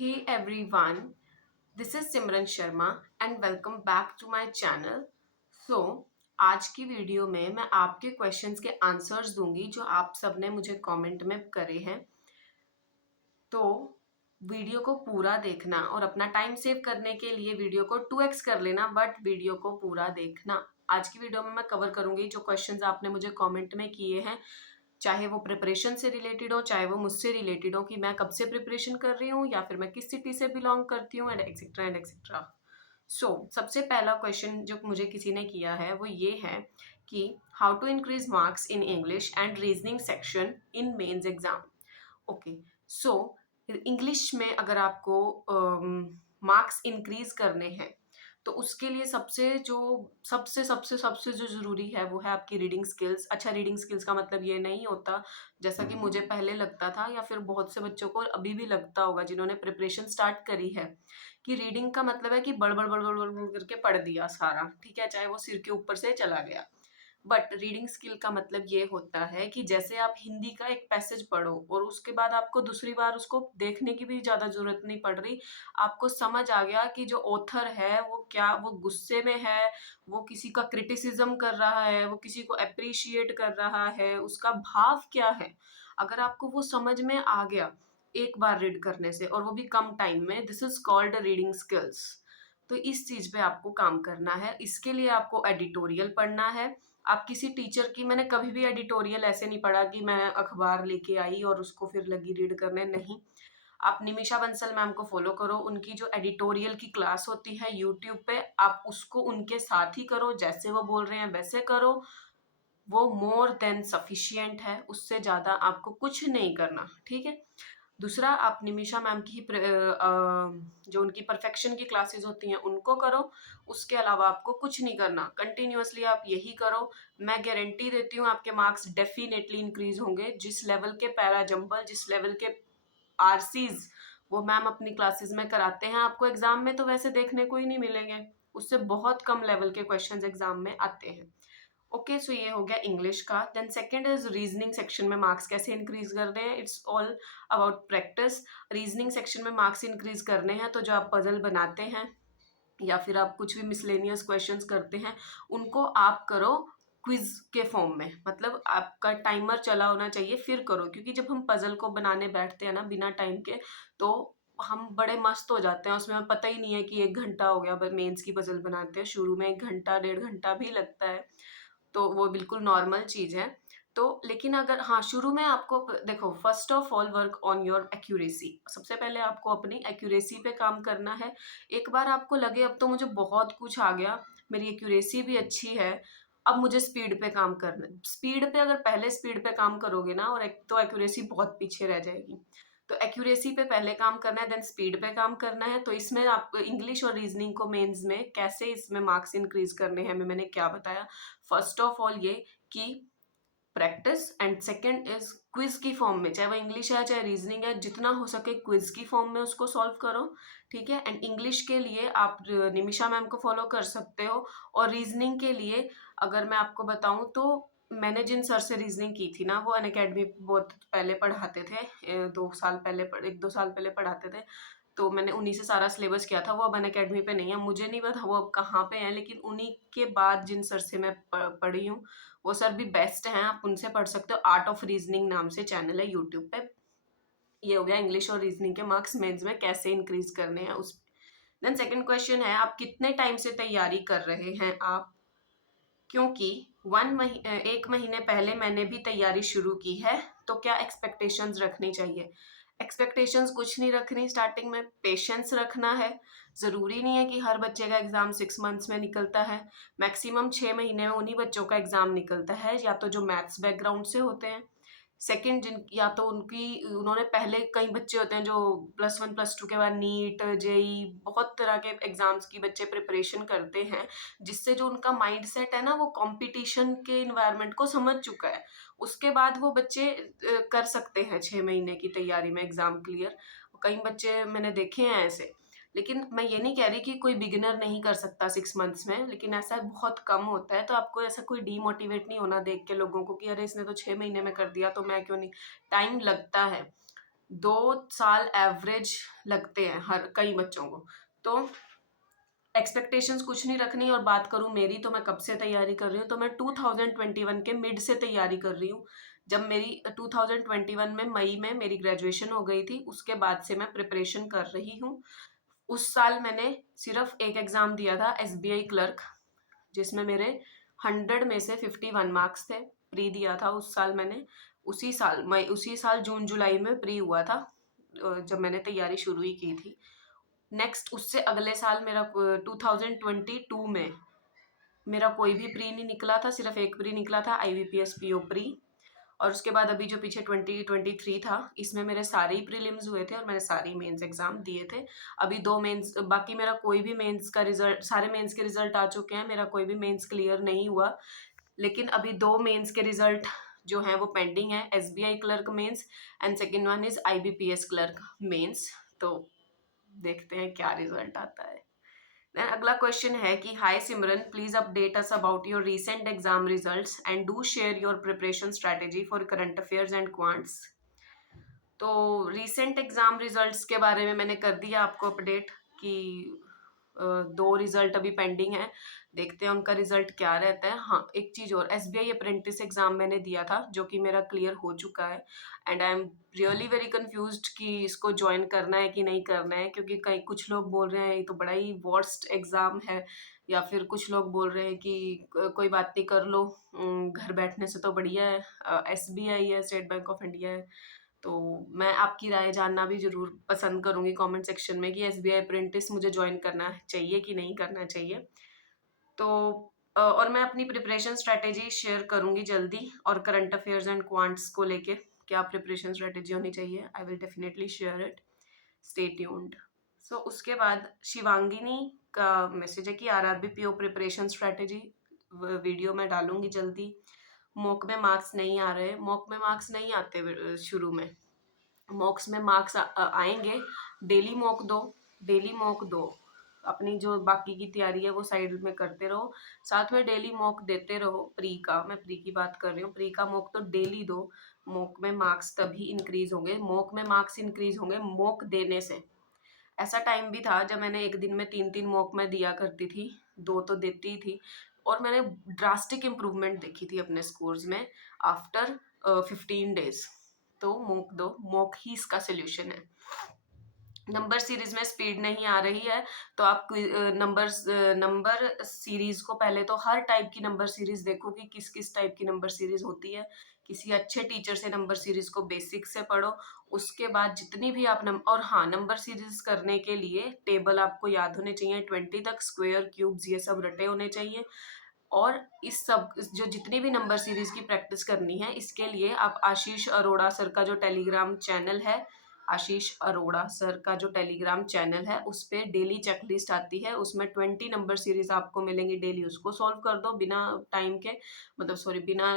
Hey everyone, this is Simran Sharma and welcome back to my channel. So, आज की video में मैं आपके क्वेश्चंस के आंसर्स दूंगी जो आप सबने मुझे कमेंट में करे हैं। तो वीडियो को पूरा देखना और अपना टाइम सेव करने के लिए वीडियो को 2x कर लेना, बट वीडियो को पूरा देखना। आज की वीडियो में मैं कवर करूंगी जो क्वेश्चंस आपने मुझे कमेंट में किए हैं, चाहे वो प्रिपरेशन से रिलेटेड हो, चाहे वो मुझसे रिलेटेड हो कि मैं कब से प्रिपरेशन कर रही हूँ या फिर मैं किस सिटी से बिलोंग करती हूँ एंड एक्सेट्रा एंड एक्सेट्रा। सबसे पहला क्वेश्चन जो मुझे किसी ने किया है वो ये है कि how to increase marks in English and reasoning section in mains exam. Okay, so English में अगर आपको मार्क्स इंक्रीज करने हैं तो उसके लिए सबसे जो ज़रूरी है वो है आपकी रीडिंग स्किल्स। अच्छा, रीडिंग स्किल्स का मतलब ये नहीं होता जैसा कि मुझे पहले लगता था या फिर बहुत से बच्चों को अभी भी लगता होगा जिन्होंने प्रिपरेशन स्टार्ट करी है कि रीडिंग का मतलब है कि बड़ बड़ बड़ बड़ बड़ बड़ करके पढ़ दिया सारा, ठीक है, चाहे वो सिर के ऊपर से चला गया। बट रीडिंग स्किल का मतलब ये होता है कि जैसे आप हिंदी का एक पैसेज पढ़ो और उसके बाद आपको दूसरी बार उसको देखने की भी ज़्यादा ज़रूरत नहीं पड़ रही, आपको समझ आ गया कि जो ऑथर है वो क्या, वो गुस्से में है, वो किसी का क्रिटिसिज्म कर रहा है, वो किसी को अप्रिशिएट कर रहा है, उसका भाव क्या है। अगर आपको वो समझ में आ गया एक बार रीड करने से और वो भी कम टाइम में, this is called reading skills. तो इस चीज पे आपको काम करना है। इसके लिए आपको एडिटोरियल पढ़ना है। आप किसी टीचर की, मैंने कभी भी एडिटोरियल ऐसे नहीं पढ़ा कि मैं अखबार लेके आई और उसको फिर लगी रीड करने, नहीं। आप निमिषा बंसल मैम को फॉलो करो, उनकी जो एडिटोरियल की क्लास होती है यूट्यूब पे, आप उसको उनके साथ ही करो, जैसे वो बोल रहे हैं वैसे करो। वो मोर देन सफिशियंट है, उससे ज्यादा आपको कुछ नहीं करना, ठीक है। दूसरा, आप निमिषा मैम की जो उनकी परफेक्शन की क्लासेस होती हैं उनको करो। उसके अलावा आपको कुछ नहीं करना, कंटिन्यूअसली आप यही करो। मैं गारंटी देती हूँ आपके मार्क्स डेफिनेटली इंक्रीज होंगे। जिस लेवल के पैरा जंबल, जिस लेवल के आरसीज वो मैम अपनी क्लासेस में कराते हैं, आपको एग्जाम में तो वैसे देखने को ही नहीं मिलेंगे। उससे बहुत कम लेवल के क्वेश्चंस एग्जाम में आते हैं। ओके, सो ये हो गया इंग्लिश का। Then second is reasoning section में मार्क्स कैसे इंक्रीज करने हैं। It's all about practice. Reasoning section में मार्क्स इंक्रीज करने हैं तो जो आप पजल बनाते हैं या फिर आप कुछ भी मिसलेनियस क्वेश्चंस करते हैं उनको आप करो क्विज के फॉर्म में, मतलब आपका टाइमर चला होना चाहिए फिर करो। क्योंकि जब हम पजल को बनाने बैठते हैं ना बिना टाइम के, तो हम बड़े मस्त हो जाते हैं उसमें, हमें पता ही नहीं है कि 1 घंटा हो गया। मेंस की पजल बनाते हैं शुरू में 1 घंटा 1.5 घंटा भी लगता है, तो वो बिल्कुल नॉर्मल चीज़ है। तो लेकिन अगर हाँ, शुरू में आपको देखो, first of all work on your accuracy. सबसे पहले आपको अपनी एक्यूरेसी पे काम करना है। एक बार आपको लगे अब तो मुझे बहुत कुछ आ गया, मेरी एक्यूरेसी भी अच्छी है, अब मुझे स्पीड पे काम करना है। स्पीड पे अगर पहले स्पीड पे काम करोगे ना, और एक तो एक्यूरेसी बहुत पीछे रह जाएगी। तो एक्यूरेसी पे पहले काम करना है, देन स्पीड पे काम करना है। तो इसमें आप इंग्लिश और रीजनिंग को मेंस में कैसे इसमें मार्क्स इंक्रीज करने हैं, मैंने क्या बताया। फर्स्ट ऑफ ऑल ये कि practice, and second is quiz की फॉर्म में, चाहे वो इंग्लिश है चाहे रीजनिंग है, जितना हो सके क्विज की फॉर्म में उसको सॉल्व करो, ठीक है। एंड इंग्लिश के लिए आप निमिषा मैम को फॉलो कर सकते हो। और रीजनिंग के लिए अगर मैं आपको बताऊं तो मैंने जिन सर से रीजनिंग की थी ना, वो अनअकैडमी बहुत पहले पढ़ाते थे, 2 साल पहले 1-2 साल पहले पढ़ाते थे। तो मैंने उन्हीं से सारा सिलेबस किया था। वो अब अनअकैडमी पे नहीं है, मुझे नहीं पता वो अब कहाँ पे है, लेकिन उन्हीं के बाद जिन सर से मैं पढ़ी हूँ वो सर भी बेस्ट हैं, आप उनसे पढ़ सकते हो। आर्ट ऑफ रीजनिंग नाम से चैनल है यूट्यूब पे। ये हो गया इंग्लिश और रीजनिंग के मार्क्स मेंस में कैसे इंक्रीज करने हैं उस। देन सेकंड क्वेश्चन है, आप कितने टाइम से तैयारी कर रहे हैं आप। क्योंकि 1 महीने पहले मैंने भी तैयारी शुरू की है, तो क्या एक्सपेक्टेशंस रखनी चाहिए। एक्सपेक्टेशंस कुछ नहीं रखनी, स्टार्टिंग में पेशेंस रखना है। ज़रूरी नहीं है कि हर बच्चे का एग्ज़ाम 6 मंथ्स में निकलता है। मैक्सिमम 6 महीने में उन्हीं बच्चों का एग्ज़ाम निकलता है, या तो जो मैथ्स बैकग्राउंड से होते हैं, सेकंड जिन, या तो उन्होंने पहले, कई बच्चे होते हैं जो +1 +2 के बाद नीट जेई बहुत तरह के एग्जाम्स की बच्चे प्रिपरेशन करते हैं, जिससे जो उनका माइंड सेट है ना वो कंपटीशन के इन्वायरमेंट को समझ चुका है। उसके बाद वो बच्चे कर सकते हैं 6 महीने की तैयारी में एग्जाम क्लियर। कई बच्चे मैंने देखे हैं ऐसे। लेकिन मैं ये नहीं कह रही कि कोई बिगिनर नहीं कर सकता 6 मंथ्स में, लेकिन ऐसा बहुत कम होता है। तो आपको ऐसा कोई डीमोटिवेट नहीं होना देख के लोगों को कि अरे इसने तो 6 महीने में कर दिया तो मैं क्यों नहीं। टाइम लगता है। 2 साल एवरेज लगते हैं हर कई बच्चों को। तो एक्सपेक्टेशंस कुछ नहीं रखनी। और बात करूँ मेरी, तो मैं कब से तैयारी कर रही हूँ, तो मैं 2021 के मिड से तैयारी कर रही हूँ। जब मेरी 2021 में मई में मेरी ग्रेजुएशन हो गई थी, उसके बाद से मैं प्रिपरेशन कर रही हूँ। उस साल मैंने सिर्फ एक एग्ज़ाम दिया था, एसबीआई क्लर्क, जिसमें मेरे 100 में से 51 मार्क्स थे। प्री दिया था उस साल मैंने। उसी साल जून जुलाई में प्री हुआ था, जब मैंने तैयारी शुरू ही की थी। नेक्स्ट उससे अगले साल मेरा 2022 में मेरा कोई भी प्री नहीं निकला था, सिर्फ एक प्री निकला था, आईबीपीएस पीओ प्री। और उसके बाद अभी जो पीछे 2023 था, इसमें मेरे सारे ही प्रीलिम्स हुए थे और मैंने सारे मेंस एग्जाम दिए थे। अभी 2 मेंस बाकी, मेरा कोई भी मेंस का रिजल्ट, सारे मेंस के रिजल्ट आ चुके हैं, मेरा कोई भी मेंस क्लियर नहीं हुआ। लेकिन अभी 2 मेंस के रिजल्ट जो हैं वो पेंडिंग है, SBI clerk mains and second one is IBPS clerk mains. तो देखते हैं क्या रिजल्ट आता है। देन अगला क्वेश्चन है कि hi Simran, please update us about your recent exam results and do share your preparation strategy for current affairs and quants. तो रीसेंट एग्जाम रिजल्ट्स के बारे में मैंने कर दिया आपको अपडेट कि 2 रिजल्ट अभी पेंडिंग है। देखते हैं उनका रिजल्ट क्या रहता है। हाँ, एक चीज़ और, एसबीआई अप्रेंटिस एग्जाम मैंने दिया था, जो कि मेरा क्लियर हो चुका है। And I am really very confused कि इसको ज्वाइन करना है कि नहीं करना है, क्योंकि कई कुछ लोग बोल रहे हैं ये तो बड़ा ही वर्स्ट एग्जाम है, या फिर कुछ लोग बोल रहे हैं कि कोई बात नहीं, कर लो, घर बैठने से तो बढ़िया है, एसबीआई है, स्टेट बैंक ऑफ इंडिया है। तो मैं आपकी राय जानना भी ज़रूर पसंद करूँगी कमेंट सेक्शन में कि एसबीआई अप्रेंटिस मुझे जॉइन करना चाहिए कि नहीं करना चाहिए। तो और मैं अपनी प्रिपरेशन स्ट्रैटेजी शेयर करूँगी जल्दी, और करंट अफेयर्स एंड क्वांट्स को लेके क्या प्रिपरेशन स्ट्रैटेजी होनी चाहिए, I will definitely share it, stay tuned. So उसके बाद शिवांगिनी का मैसेज है कि RRB PO preparation strategy video मैं डालूंगी जल्दी। मॉक में मार्क्स नहीं आ रहे, मॉक में मार्क्स नहीं आते शुरू में। मॉक्स में मार्क्स आएंगे, डेली मॉक दो, डेली मॉक दो, अपनी जो बाकी की तैयारी है वो साइड में करते रहो, साथ में डेली मॉक देते रहो। प्री का, मैं प्री की बात कर रही हूँ, प्री का मॉक तो डेली दो। मॉक में मार्क्स तभी इंक्रीज होंगे, मॉक में मार्क्स इंक्रीज होंगे मॉक देने से। ऐसा टाइम भी था जब मैंने एक दिन में 3-3 मॉक मैं दिया करती थी, 2 तो देती ही थी, और मैंने ड्रास्टिक इम्प्रूवमेंट देखी थी अपने स्कोर्स में आफ्टर 15 डेज। तो मॉक दो, मॉक ही इसका सोल्यूशन है। नंबर सीरीज में स्पीड नहीं आ रही है, तो आप नंबर सीरीज को पहले तो हर टाइप की नंबर सीरीज देखो कि किस किस टाइप की नंबर सीरीज होती है। किसी अच्छे टीचर से नंबर सीरीज को बेसिक से पढ़ो। उसके बाद जितनी भी आप और हाँ, नंबर सीरीज करने के लिए टेबल आपको याद होने चाहिए, 20 तक, स्क्वायर क्यूब्स ये सब रटे होने चाहिए। और इस सब जो जितनी भी नंबर सीरीज की प्रैक्टिस करनी है, इसके लिए आप आशीष अरोड़ा सर का जो टेलीग्राम चैनल है, आशीष अरोड़ा सर का जो टेलीग्राम चैनल है, उस पे डेली चेकलिस्ट आती है, उसमें 20 नंबर सीरीज आपको मिलेंगी डेली। उसको सॉल्व कर दो बिना टाइम के, मतलब सॉरी, बिना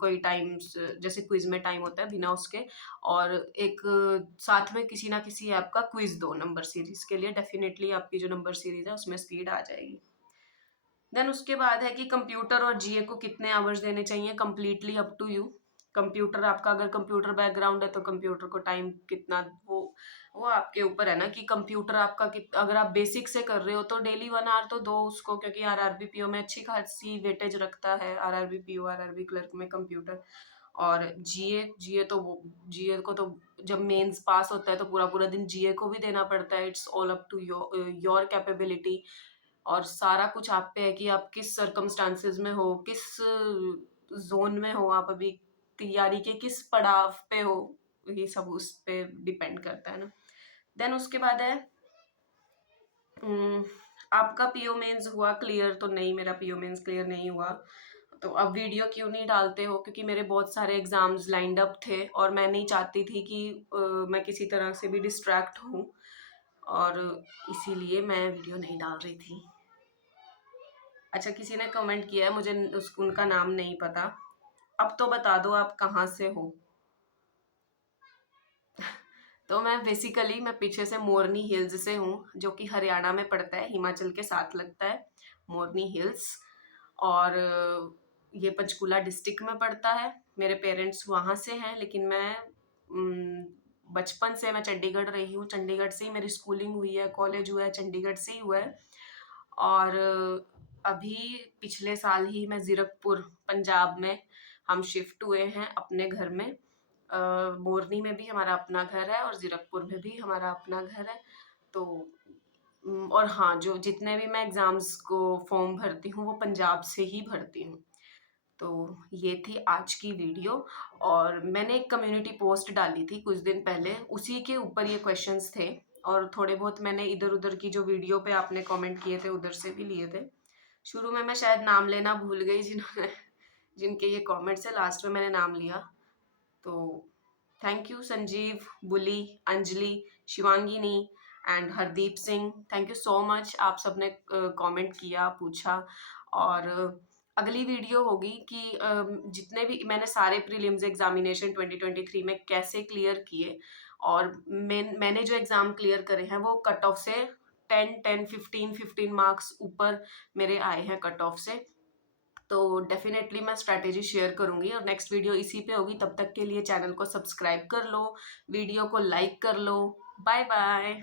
कोई टाइम, जैसे क्विज में टाइम होता है, बिना उसके। और एक साथ में किसी ना किसी ऐप का क्विज दो नंबर सीरीज के लिए, डेफिनेटली आपकी जो नंबर सीरीज है उसमें स्पीड आ जाएगी। देन उसके बाद है कि कंप्यूटर और जीए को कितने आवर्स देने चाहिए, completely up to you. Computer आपका, अगर कंप्यूटर बैकग्राउंड है तो कंप्यूटर को टाइम कितना, वो आपके ऊपर है ना कि कंप्यूटर आपका अगर आप बेसिक से कर रहे हो तो डेली 1 आवर तो दो उसको, क्योंकि आरआरबी पीओ में अच्छी खासी वेटेज रखता है, आरआरबी पीओ, आरआरबी क्लर्क में कंप्यूटर। और जीए, जीए को तो जब मेंस पास होता है तो पूरा पूरा दिन जीए को भी देना पड़ता है। It's all up to your capability, और सारा कुछ आप पे है कि आप किस सर्कमस्टांसेस में हो, किस जोन में हो, आप अभी तैयारी के किस पड़ाव पे हो, ये सब उस पे डिपेंड करता है ना। देन उसके बाद है आपका पीओ मेंस हुआ क्लियर तो नहीं, मेरा पीओ मेंस क्लियर नहीं हुआ। तो अब वीडियो क्यों नहीं डालते हो, क्योंकि मेरे बहुत सारे एग्जाम्स लाइंड अप थे और मैं नहीं चाहती थी कि मैं किसी तरह से भी डिस्ट्रैक्ट हूँ, और इसीलिए मैं वीडियो नहीं डाल रही थी। अच्छा, किसी ने कमेंट किया है, मुझे उनका नाम नहीं पता। अब तो बता दो आप कहाँ से हो। तो मैं बेसिकली, मैं पीछे से मोरनी हिल्स से हूँ, जो कि हरियाणा में पड़ता है, हिमाचल के साथ लगता है मोरनी हिल्स। और ये पंचकूला डिस्ट्रिक्ट में पड़ता है। मेरे पेरेंट्स वहाँ से हैं, लेकिन मैं बचपन से मैं चंडीगढ़ रही हूँ, चंडीगढ़ से ही मेरी स्कूलिंग हुई है, कॉलेज हुआ है चंडीगढ़ से ही हुआ है। और अभी पिछले साल ही मैं ज़ीरकपुर पंजाब में हम शिफ्ट हुए हैं अपने घर में। मोरनी में भी हमारा अपना घर है और ज़ीरकपुर में भी हमारा अपना घर है। तो और हाँ, जो जितने भी मैं एग्ज़ाम्स को फॉर्म भरती हूँ वो पंजाब से ही भरती हूँ। तो ये थी आज की वीडियो। और मैंने एक कम्युनिटी पोस्ट डाली थी कुछ दिन पहले, उसी के ऊपर ये क्वेश्चंस थे। और थोड़े बहुत मैंने इधर-उधर की जो वीडियो पे आपने कमेंट किए थे उधर से भी लिए थे। शुरू में मैं शायद नाम लेना भूल गई जिन्होंने जिनके ये कमेंट्स है, लास्ट में मैंने नाम लिया। तो thank you Sanjeev, Buli, Anjali, Shivangini and Hardeep Singh, thank you so much. आप सबने कमेंट किया, पूछा। और अगली वीडियो होगी कि जितने भी मैंने सारे प्रीलिम्स एग्जामिनेशन 2023 में कैसे क्लियर किए। और मैंने जो एग्ज़ाम क्लियर करे हैं वो कट ऑफ से 10 15 मार्क्स ऊपर मेरे आए हैं कट ऑफ से। तो डेफिनेटली मैं स्ट्रैटेजी शेयर करूंगी और नेक्स्ट वीडियो इसी पे होगी। तब तक के लिए चैनल को सब्सक्राइब कर लो, वीडियो को लाइक कर लो। Bye bye.